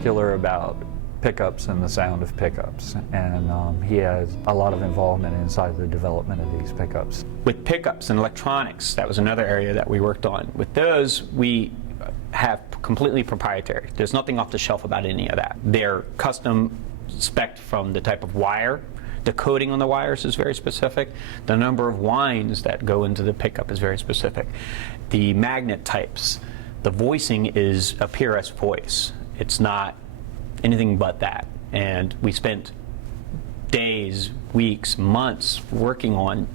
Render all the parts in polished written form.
particular about pickups and the sound of pickups, and he has a lot of involvement inside the development of these pickups. With pickups and electronics, that was another area that we worked on. With those, we have completely proprietary. There's nothing off the shelf about any of that. They're custom spec'd from the type of wire. The coating on the wires is very specific. The number of winds that go into the pickup is very specific. The magnet types, the voicing is a PRS voice. It's not anything but that. And we spent days, weeks, months working on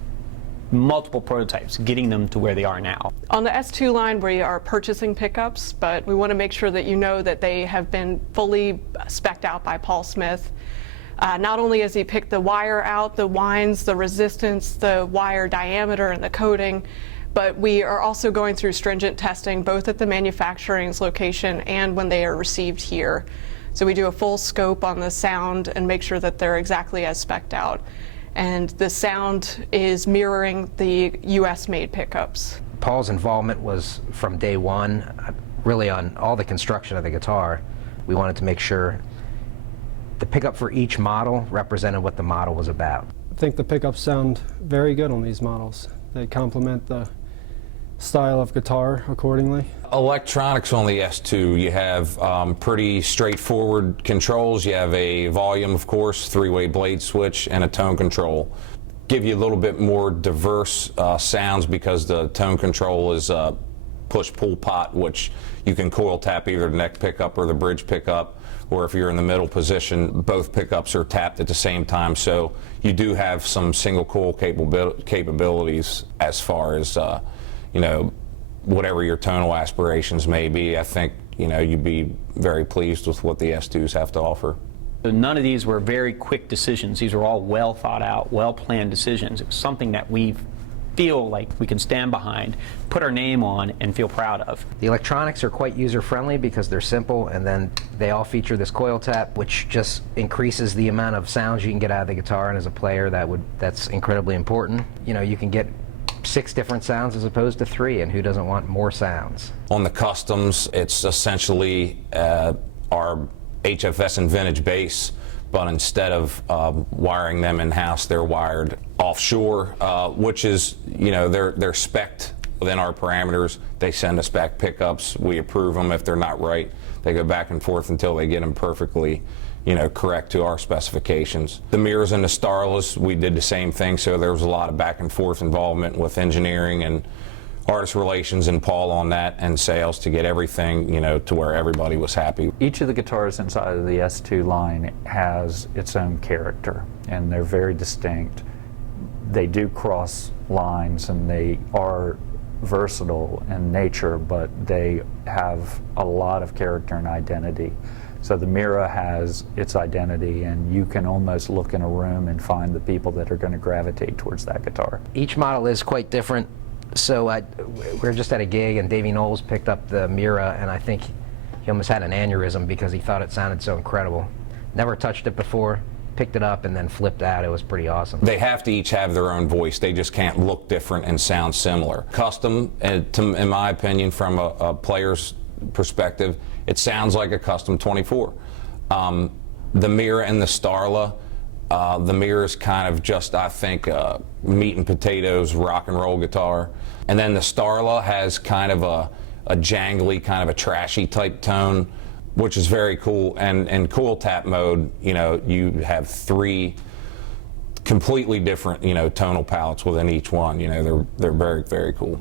multiple prototypes, getting them to where they are now. On the S2 line, we are purchasing pickups, but we want to make sure that you know that they have been fully spec'd out by Paul Smith. Not only has he picked the wire out, the winds, the resistance, the wire diameter, and the coating, but we are also going through stringent testing both at the manufacturing's location and when they are received here. So we do a full scope on the sound and make sure that they're exactly as spec'd out. And the sound is mirroring the US-made pickups. Paul's involvement was from day one, really on all the construction of the guitar. We wanted to make sure the pickup for each model represented what the model was about. I think the pickups sound very good on these models. They complement the style of guitar accordingly. Electronics on the S2, you have pretty straightforward controls. You have a volume, of course, three-way blade switch, and a tone control. Give you a little bit more diverse sounds because the tone control is push-pull pot, which you can coil tap either the neck pickup or the bridge pickup, or if you're in the middle position, both pickups are tapped at the same time. So you do have some single coil capabilities as far as you know, whatever your tonal aspirations may be. I think, you know, you'd be very pleased with what the S2s have to offer. None of these were very quick decisions. These were all well thought out, well planned decisions. It was something that we feel like we can stand behind, put our name on, and feel proud of. The electronics are quite user-friendly because they're simple, and then they all feature this coil tap, which just increases the amount of sounds you can get out of the guitar, and as a player that's incredibly important. You know, you can get 6 different sounds as opposed to 3, and who doesn't want more sounds? On the customs, it's essentially our HFS and vintage bass, but instead of wiring them in-house, they're wired offshore, which is, you know, they're spec'd within our parameters. They send us back pickups, we approve them. If they're not right, they go back and forth until they get them perfectly, you know, correct to our specifications. The mirrors and the Starlas, we did the same thing, so there was a lot of back and forth involvement with engineering and artist relations and Paul on that, and sales, to get everything, you know, to where everybody was happy. Each of the guitars inside of the S2 line has its own character, and they're very distinct. They do cross lines, and they are versatile in nature, but they have a lot of character and identity. So the Mira has its identity, and you can almost look in a room and find the people that are going to gravitate towards that guitar. Each model is quite different. So we were just at a gig, and Davey Knowles picked up the Mira, and I think he almost had an aneurysm because he thought it sounded so incredible. Never touched it before, picked it up, and then flipped out. It was pretty awesome. They have to each have their own voice. They just can't look different and sound similar. Custom, in my opinion, from a player's perspective, it sounds like a custom 24. The Mira and the Starla, the Mira is kind of just, I think, meat and potatoes rock and roll guitar. And then the Starla has kind of a jangly, kind of a trashy type tone, which is very cool. And in coil tap mode, you know, you have 3 completely different, you know, tonal palettes within each one. You know, they're very, very cool.